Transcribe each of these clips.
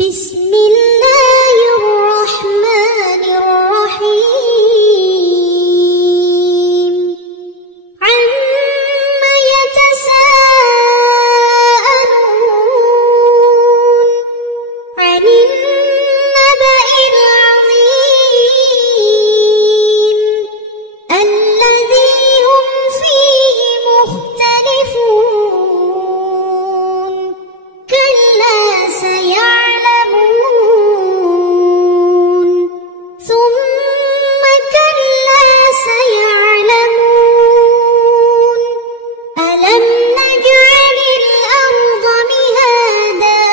بسم الله الرحمن الرحيم عما يتساءلون عن النبأ العظيم الذي هم فيه مختلفون كلا سيعلمون ثم كلا سيعلمون ألم نجعل الأرض مهادا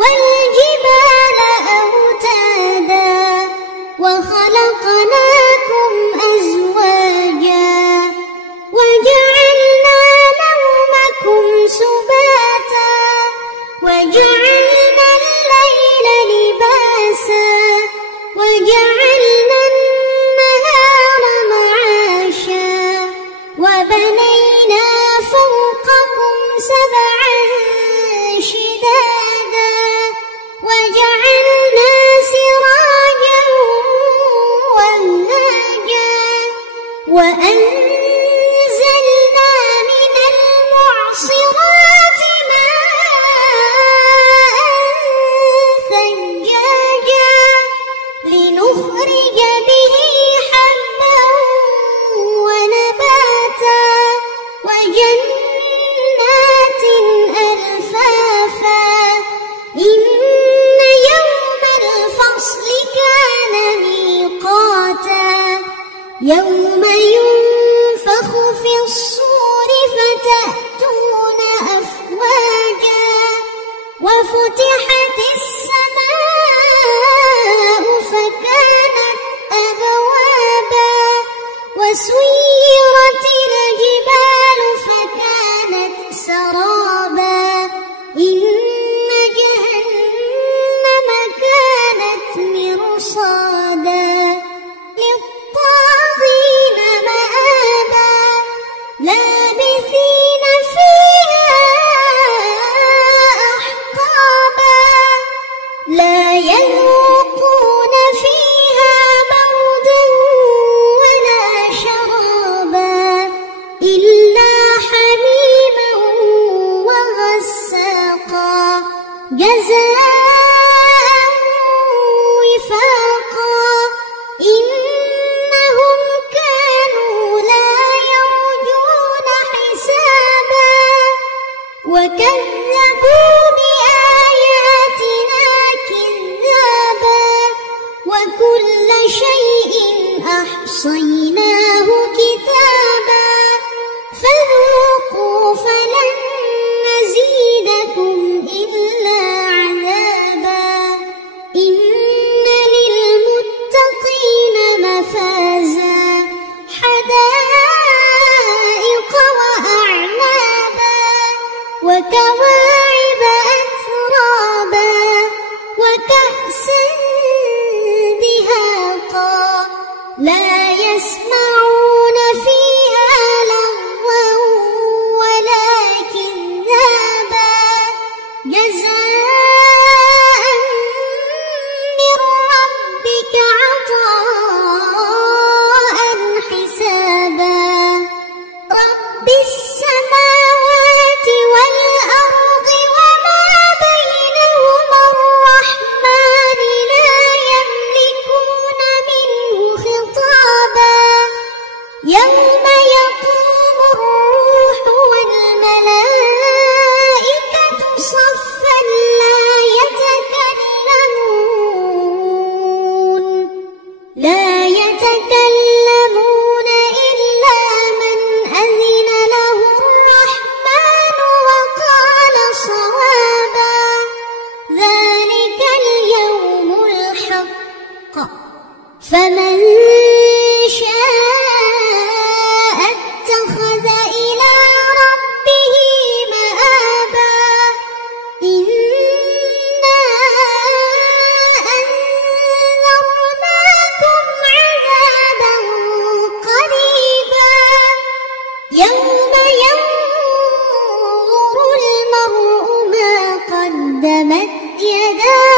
والجبال أوتادا وخلقناكم أزواجا وجعلنا نومكم سباتا وجعلنا الليل لباسا وجعلنا النهار معاشا وبنينا فوقكم سبعا شدادا وجعلنا سراجا وهاجا وأنزلنا من المعصرات ماء ثجاجا لنخرج به حبا ونباتا وجنات ألفافا إن يوم الفصل كان ميقاتا يوم ينفخ في الصور فتأتون أفواجا وفتحت السماء فكانت أبوابا وسيرت الجبال فكانت سرابا إن جهنم كانت مرصادا للطاغين مآبا لابثين فيها أحقابا لا يذوقون فيها بردا ولا شرابا إلا حميما وغساقا جزاء وفاقا إنهم كانوا لا يرجون حسابا وكذبوا بآياتنا كذابا وكل شيء أحصيناه كتابا فذوقوا فلن نزيدكم إلا عذابا إن للمتقين مفازا حدائق وأعنابا وكواعب أترابا وكأسا دهاقا لا يسمعون فيها لغوا ولا كذابا جزاء من ربك عطاء حسابا رب السماوات والأرض وما بينهما الرحمن لا يملكون منه خطابا هدانا